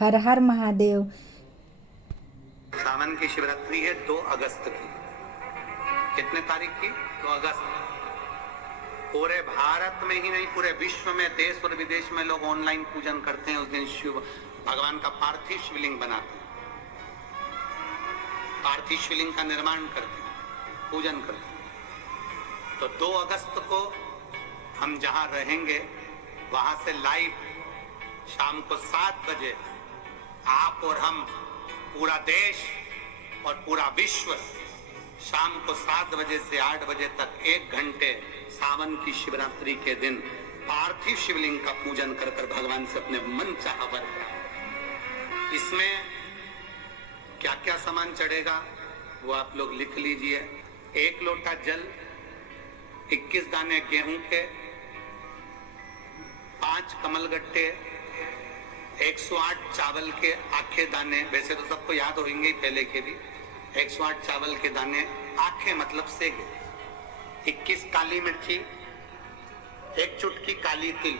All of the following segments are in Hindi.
हर हर महादेव। सावन की शिवरात्रि है 2 अगस्त की। कितने तारीख की? 2 अगस्त। पूरे भारत में ही नहीं, पूरे विश्व में, देश और विदेश में लोग ऑनलाइन पूजन करते हैं। उस दिन शिव भगवान का पार्थिव शिवलिंग बनाते हैं, पार्थिव शिवलिंग का निर्माण करते हैं, पूजन करते हैं। तो 2 अगस्त को हम जहां रहेंगे वहां से लाइव शाम को 7 बजे आप और हम, पूरा देश और पूरा विश्व, शाम को 7 बजे से 8 बजे तक 1 घंटे सावन की शिवरात्रि के दिन पार्थिव शिवलिंग का पूजन कर कर भगवान से अपने मन चाहा वर प्राप्त। इसमें क्या क्या सामान चढ़ेगा वो आप लोग लिख लीजिए। 1 लोटा जल, 21 दाने गेहूं के, 5 कमलगट्टे, 108 चावल के आखे दाने। वैसे तो सबको याद होंगे पहले के भी। 108 चावल के दाने आखे मतलब सेगे, 21 काली मिर्ची, 1 चुटकी काली तिल,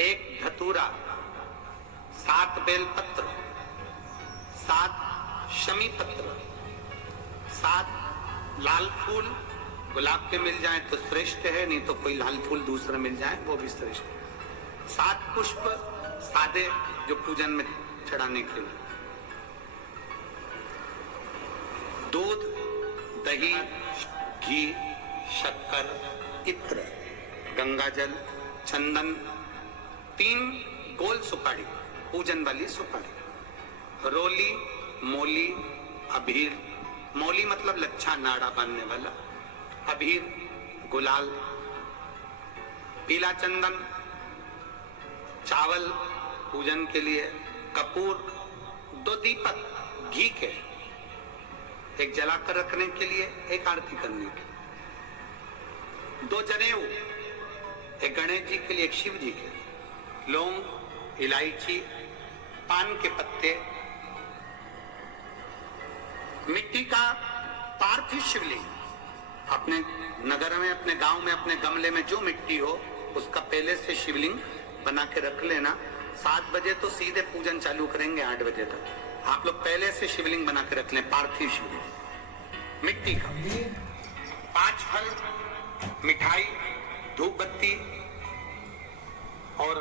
1 धतूरा, 7 बेलपत्र, 7 शमी पत्र, 7 लाल फूल। गुलाब के मिल जाए तो श्रेष्ठ है, नहीं तो कोई लाल फूल दूसरा मिल जाए वो भी श्रेष्ठ है। 7 पुष्प सादे जो पूजन में चढ़ाने के लिए। दूध, दही, घी, शक्कर, इत्र, गंगाजल, चंदन, 3 गोल सुपारी, पूजन वाली सुपारी, रोली, मोली, अबीर। मोली मतलब लच्छा नाड़ा बांधने वाला, अबीर, गुलाल, पीला चंदन, चावल पूजन के लिए, कपूर, 2 दीपक घी के, 1 जलाकर रखने के लिए, 1 आरती करने के लिए, 2 जनेऊ, 1 गणेश जी के लिए, 1 शिव जी के लिए, लौंग, इलायची, पान के पत्ते, मिट्टी का पार्थिव शिवलिंग। अपने नगर में, अपने गांव में, अपने गमले में जो मिट्टी हो उसका पहले से शिवलिंग बना के रख लेना। 7 बजे तो सीधे पूजन चालू करेंगे, 8 बजे तक आप लोग पहले से शिवलिंग बना के रख लें, पार्थिव शिवलिंग मिट्टी का। 5 फल, मिठाई, धूप बत्ती, और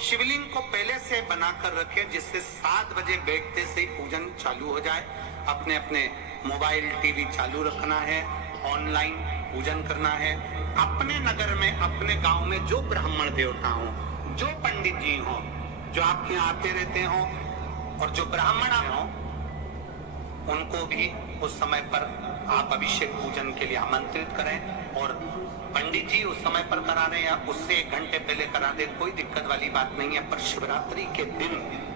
शिवलिंग को पहले से बनाकर रखें जिससे 7 बजे बैठते से ही पूजन चालू हो जाए। अपने अपने मोबाइल, टीवी चालू रखना है, ऑनलाइन पूजन करना है। अपने नगर में, अपने गांव में जो ब्राह्मण देवता हो, जो पंडित जी हो, जो आपके यहाँ आते रहते हो, और जो ब्राह्मण हो, उनको भी उस समय पर आप अभिषेक पूजन के लिए आमंत्रित करें। और पंडित जी उस समय पर करा रहे हैं, उससे 1 घंटे पहले करा दे, कोई दिक्कत वाली बात नहीं है। पर शिवरात्रि के दिन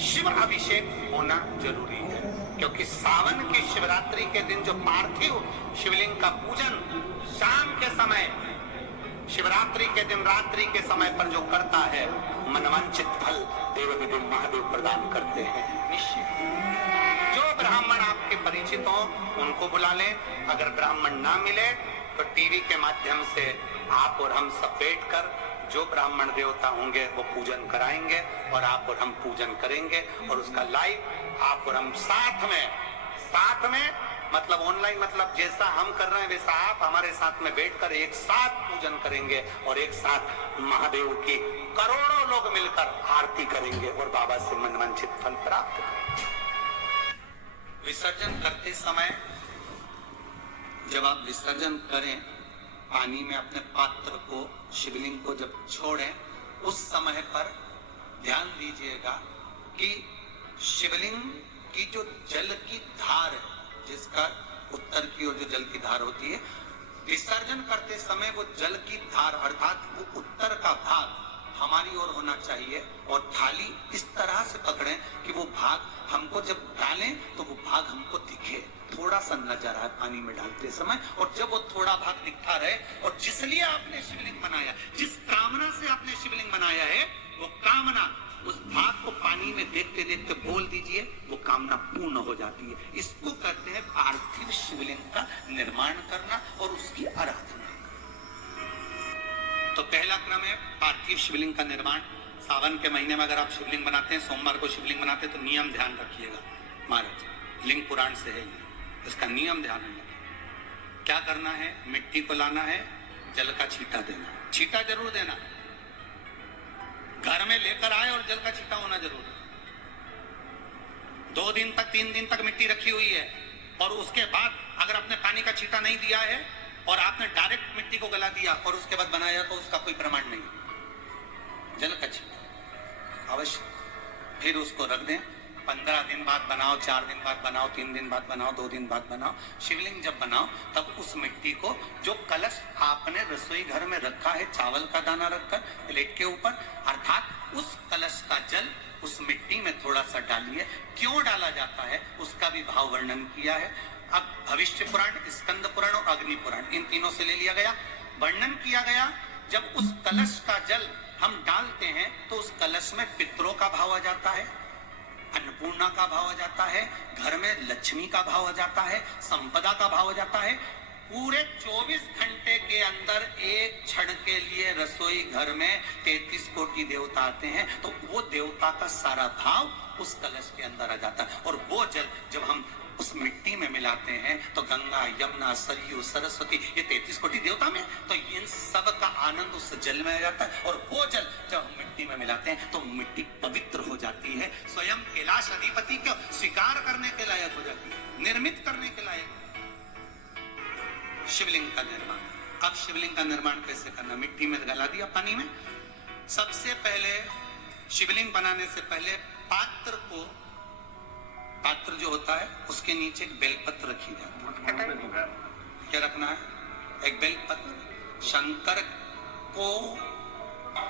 शिव अभिषेक होना जरूरी है, क्योंकि सावन की शिवरात्रि के दिन जो पार्थिव शिवलिंग का पूजन शाम के समय, शिवरात्रि के दिन रात्रि के समय पर जो करता है, मनवांचित फल देव महादेव प्रदान करते हैं निश्चित। जो ब्राह्मण आपके परिचित हो उनको बुला लें। अगर ब्राह्मण ना मिले तो टीवी के माध्यम से आप और हम सब बैठकर जो ब्राह्मण देवता होंगे वो पूजन कराएंगे, और आप और हम पूजन करेंगे। और उसका लाइव आप और हम साथ में मतलब ऑनलाइन, मतलब जैसा हम कर रहे हैं वैसा आप हमारे साथ में बैठकर एक साथ पूजन करेंगे, और एक साथ महादेव की करोड़ों लोग मिलकर आरती करेंगे और बाबा से मनवांछित फल प्राप्त करेंगे। विसर्जन करते समय जब आप विसर्जन करें, पानी में अपने पात्र को, शिवलिंग को जब छोड़ें, उस समय पर ध्यान दीजिएगा कि शिवलिंग की जो जल की धार है, जिसका उत्तर की ओर जो जल की धार होती है, विसर्जन करते समय वो जल की धार अर्थात वो उत्तर का भाग हमारी ओर होना चाहिए, और थाली इस तरह से पकड़ें कि वो भाग हमको जब डालें तो वो भाग हमको दिखे, थोड़ा सा नजर आए पानी में डालते समय। और जब वो थोड़ा भाग दिखता रहे, और जिसलिए आपने शिवलिंग बनाया, जिस कामना से आपने शिवलिंग बनाया है, वो कामना उस भाग को पानी में देखते देखते बोल दीजिए, वो कामना पूर्ण हो जाती है। इसको कहते हैं पार्थिव शिवलिंग का निर्माण करना और उसकी आराधना। तो पहला क्रम है पार्थिव शिवलिंग का निर्माण। सावन के महीने में अगर आप शिवलिंग बनाते हैं, सोमवार को शिवलिंग बनाते हैं, तो नियम ध्यान रखिएगा महाराज, लिंग पुराण से है ये, इसका नियम ध्यान रखिए। क्या करना है, मिट्टी को लाना है, जल का छींटा देना, छींटा जरूर देना, घर में लेकर आए और जल का छींटा होना जरूर है। 2 दिन तक 3 दिन तक मिट्टी रखी हुई है और उसके बाद अगर आपने पानी का छींटा नहीं दिया है और आपने डायरेक्ट मिट्टी को गला दिया और उसके बाद बनाया, तो उसका कोई प्रमाण नहीं। जल का छींटा अवश्य, फिर उसको रख दें। 15 दिन बाद बनाओ, 4 दिन बाद बनाओ, 3 दिन बाद बनाओ, 2 दिन बाद बनाओ। शिवलिंग जब बनाओ तब उस मिट्टी को, जो कलश आपने रसोई घर में रखा है चावल का दाना रखकर प्लेट के ऊपर, अर्थात उस कलश का जल उस मिट्टी में थोड़ा सा डालिए। क्यों डाला जाता है उसका भी भाव वर्णन किया है। अब भविष्य पुराण, स्कंद पुराण और अग्नि पुराण, इन तीनों से ले लिया गया। वर्णन किया गया, जब उस कलश का जल हम डालते हैं तो उस कलश में पितरों का भाव आ जाता है, अन्नपूर्णा का भाव आ जाता है, घर में लक्ष्मी का भाव आ जाता है, संपदा का भाव आ जाता है। पूरे 24 घंटे के अंदर एक क्षण के लिए रसोई घर में 33 कोटि देवता आते हैं, तो वो देवता का सारा भाव उस कलश के अंदर आ जाता है। और वो जल जब हम उस मिट्टी में मिलाते हैं तो गंगा, यमुना, सरयू, सरस्वती, ये 33 कोटि देवता में, तो इन सब का आनंद उस जल में आ जाता है। और वो जल जब हम मिट्टी में मिलाते हैं तो मिट्टी पवित्र हो जाती है, स्वयं कैलाश अधिपति को स्वीकार करने के लायक हो जाती है, निर्मित करने के लायक। शिवलिंग का निर्माण, अब शिवलिंग का निर्माण कैसे करना, मिट्टी में गला दिया पानी में। सबसे पहले शिवलिंग बनाने से पहले पात्र जो होता है उसके नीचे एक बेलपत्र रखी जाती है। क्या रखना है, एक बेलपत्र। शंकर को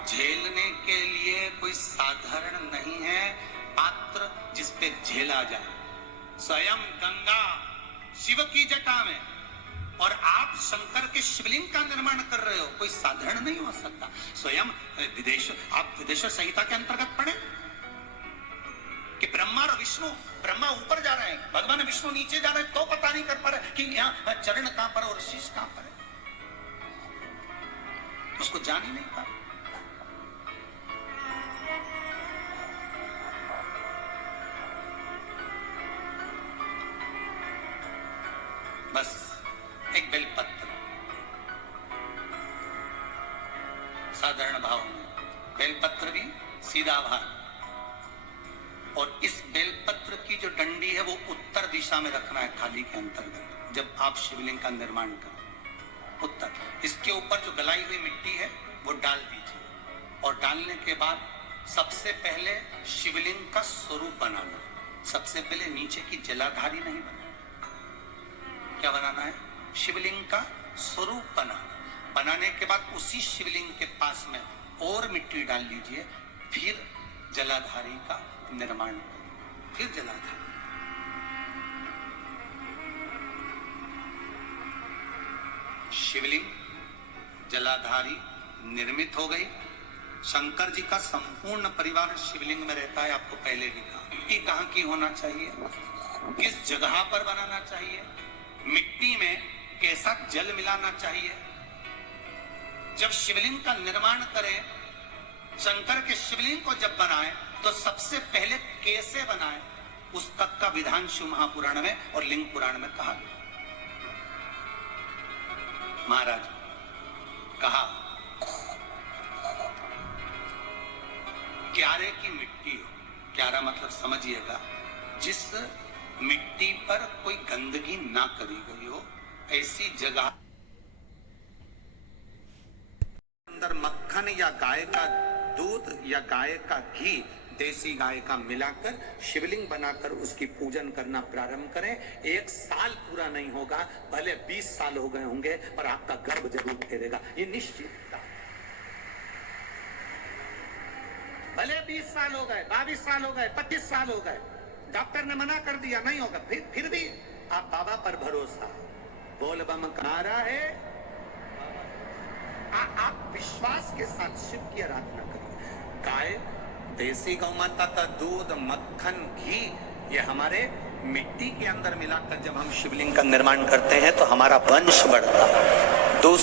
झेलने के लिए कोई साधारण नहीं है पात्र जिसपे झेला जाए। स्वयं गंगा शिव की जटा में और आप शंकर के शिवलिंग का निर्माण कर रहे हो, कोई साधारण नहीं हो सकता। स्वयं आप विदेश्वर संहिता के अंतर्गत पढ़े कि ब्रह्मा और विष्णु, ब्रह्मा ऊपर जा रहे हैं, भगवान विष्णु नीचे जा रहे हैं, तो पता नहीं कर पा रहे कि यहाँ चरण कहां पर और शीश कहां पर है, उसको जान ही नहीं पा रहे। बस एक बेलपत्र साधारण भाव में, बेलपत्र भी सीधा भाव, और इस बेलपत्र की जो डंडी है वो उत्तर दिशा में रखना है थाली के अंतर्गत। जब आप शिवलिंग का निर्माण करें उत्तर, इसके ऊपर जो गलाई हुई मिट्टी है वो डाल दीजिए। और डालने के बाद सबसे पहले शिवलिंग का स्वरूप बनाना। सबसे पहले नीचे की जलाधारी नहीं बनाना। क्या बनाना है, शिवलिंग का स्वरूप बनाना। बनाने के बाद उसी शिवलिंग के पास में और मिट्टी डाल लीजिए, फिर जलाधारी का निर्माण करिए, फिर जलाधारी। शिवलिंग जलाधारी निर्मित हो गई। शंकर जी का संपूर्ण परिवार शिवलिंग में रहता है, आपको पहले ही कहा। मिट्टी कहाँ की होना चाहिए, किस जगह पर बनाना चाहिए, मिट्टी में कैसा जल मिलाना चाहिए। जब शिवलिंग का निर्माण करें, शंकर के शिवलिंग को जब बनाएं, तो सबसे पहले कैसे बनाएं, उस तक का विधान शिव महापुराण में और लिंग पुराण में कहा। महाराज कहा, क्यारे की मिट्टी हो, क्यारा मतलब समझिएगा, जिस मिट्टी पर कोई गंदगी ना करी गई हो, ऐसी जगह अंदर मक्खन या गाय का दूध या गाय का घी, देसी गाय का मिलाकर शिवलिंग बनाकर उसकी पूजन करना प्रारंभ करें। 1 साल पूरा नहीं होगा, भले 20 साल हो गए होंगे, पर आपका गर्भ जरूर फेरेगा, ये निश्चित। भले 20 साल हो गए, 22 साल हो गए, 25 साल हो गए, डॉक्टर ने मना कर दिया नहीं होगा, फिर भी आप बाबा पर भरोसा, बोल बम नारा है, आप विश्वास के साथ शिव की आराधना करिए। गाय, देसी गौ माता का दूध, मक्खन, घी, ये हमारे मिट्टी के अंदर मिलाकर जब हम शिवलिंग का निर्माण करते हैं तो हमारा वंश बढ़ता है।